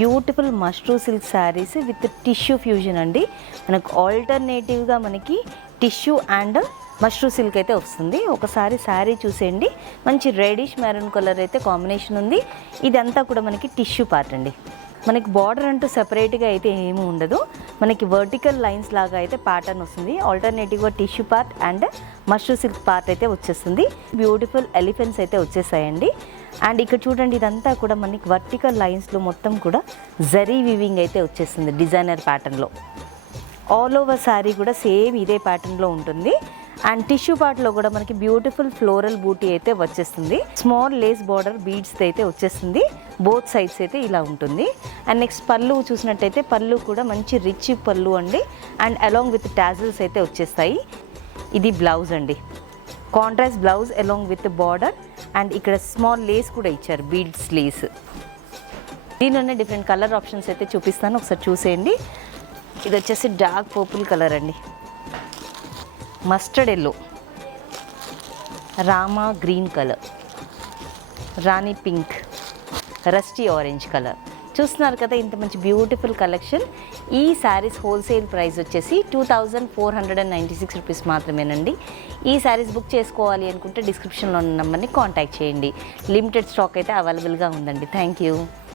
Beautiful mashru silk saris with tissue fusion అండి. మనకు ఆల్టర్నేటివ్గా మనకి టిష్యూ అండ్ మష్రూ సిల్క్ అయితే వస్తుంది. ఒకసారి శారీ చూసేయండి, మంచి రెడిష్ మెరూన్ కలర్ అయితే కాంబినేషన్ ఉంది. ఇదంతా కూడా మనకి టిష్యూ పార్ట్ అండి. మనకి బార్డర్ అంటూ సెపరేట్గా అయితే ఏమీ ఉండదు, మనకి వర్టికల్ లైన్స్ లాగా అయితే ప్యాటర్న్ వస్తుంది. ఆల్టర్నేటివ్గా tissue part and mashru silk part అయితే వచ్చేస్తుంది. బ్యూటిఫుల్ ఎలిఫెంట్స్ అయితే వచ్చేసాయండి. అండ్ ఇక్కడ చూడండి, ఇదంతా కూడా మనకి వర్టికల్ లైన్స్లో మొత్తం కూడా జరీ వీవింగ్ అయితే వచ్చేస్తుంది డిజైనర్ ప్యాటర్న్లో. ఆల్ ఓవర్ శారీ కూడా సేమ్ ఇదే ప్యాటర్న్లో ఉంటుంది. అండ్ టిష్యూ పార్ట్లో కూడా మనకి బ్యూటిఫుల్ ఫ్లోరల్ బూటీ అయితే వచ్చేస్తుంది. స్మాల్ లేస్ బార్డర్ బీడ్స్ అయితే వచ్చేస్తుంది. బోత్ సైడ్స్ అయితే ఇలా ఉంటుంది. అండ్ నెక్స్ట్ పళ్ళు చూసినట్టయితే పళ్ళు కూడా మంచి రిచ్ పళ్ళు అండి. అండ్ అలాంగ్ విత్ టాజిల్స్ అయితే వచ్చేస్తాయి. ఇది బ్లౌజ్ అండి, contrast blouse along with border. And ఇక్కడ స్మాల్ లేస్ కూడా ఇచ్చారు, బీడ్స్ లేస్. దీనిలోనే డిఫరెంట్ కలర్ ఆప్షన్స్ అయితే చూపిస్తాను, ఒకసారి చూసేయండి. ఇది వచ్చేసి డార్క్ పర్పుల్ కలర్ అండి, mustard yellow, Rama green colour, Rani pink, rusty orange colour. చూస్తున్నారు కదా ఇంత మంచి బ్యూటిఫుల్ కలెక్షన్. ఈ శారీస్ హోల్సేల్ ప్రైస్ వచ్చేసి 2496 రూపీస్ మాత్రమేనండి. ఈ శారీస్ బుక్ చేసుకోవాలి అనుకుంటే డిస్క్రిప్షన్లో ఉన్న నెంబర్ని కాంటాక్ట్ చేయండి. లిమిటెడ్ స్టాక్ అయితే అవైలబుల్గా ఉందండి. Thank you.